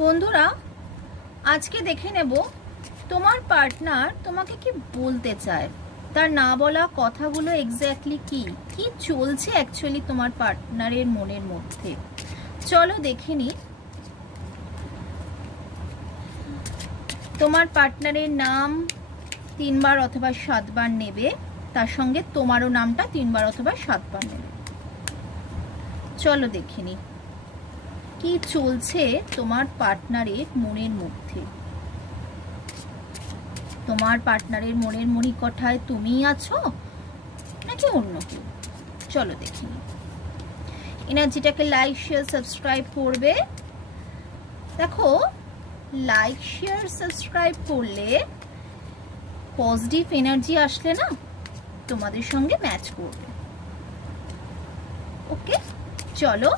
বন্ধুরা, আজকে দেখে নেব তোমার পার্টনার তোমাকে কি বলতে চায়, তার না বলা কথাগুলো এক্স্যাক্টলি কি কি চলছে অ্যাকচুয়ালি তোমার পার্টনারের মনের মধ্যে। চলো দেখে নি। তোমার পার্টনারের নাম 3 বার অথবা 7 বার নেবে, তার সঙ্গে তোমারও নামটা 3 বার অথবা 7 বার নেবে। চলো দেখে নি কি চলছে তোমার পার্টনারের মনের মধ্যে। তোমার পার্টনারের মনের মণিকোঠায় তুমিই আছো নাকি অন্য কেউ? চলো দেখি। এনার্জিটাকে লাইক শেয়ার সাবস্ক্রাইব করবে। দেখো, লাইক শেয়ার সাবস্ক্রাইব করলে পজিটিভ এনার্জি আসলে না তোমাদের সঙ্গে ম্যাচ করবে। ওকে, চলো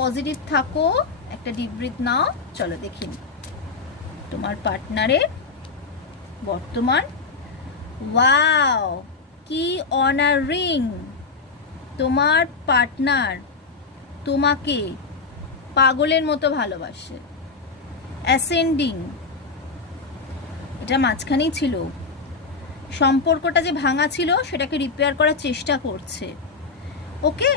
পজিটিভ থাকো, একটা ডিপ ব্রিথ নাও। চলো দেখি তোমার পার্টনারের বর্তমান। ওয়াও, কি অনারিং! তোমার পার্টনার তোমাকে পাগলের মতো ভালোবাসে। অ্যাসেন্ডিং, এটা মাঝখানেই ছিল। সম্পর্কটা যে ভাঙা ছিল সেটাকে রিপেয়ার করার চেষ্টা করছে। ওকে,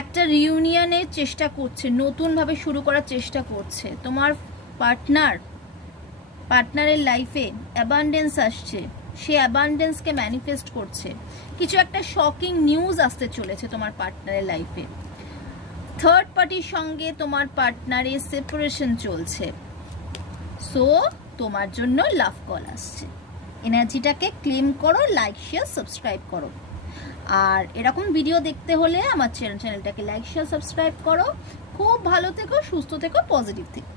একটা রিউনিয়নের চেষ্টা করছে, নতুনভাবে শুরু করার চেষ্টা করছে। তোমার পার্টনারের লাইফে অ্যাবান্ডেন্স আসছে, সে অ্যাবান্ডেন্সকে ম্যানিফেস্ট করছে। কিছু একটা শকিং নিউজ আসতে চলেছে তোমার পার্টনারের লাইফে। থার্ড পার্টির সঙ্গে তোমার পার্টনারের সেপারেশন চলছে। সো তোমার জন্য লাভ কল আসছে। এনার্জিটাকে ক্লেম করো, লাইক শেয়ার সাবস্ক্রাইব করো। আর এরকম ভিডিও দেখতে হলে আমার চ্যানেলটাকে লাইক শেয়ার সাবস্ক্রাইব করো। খুব ভালো থেকো, সুস্থ থেকো, পজিটিভ থেকো।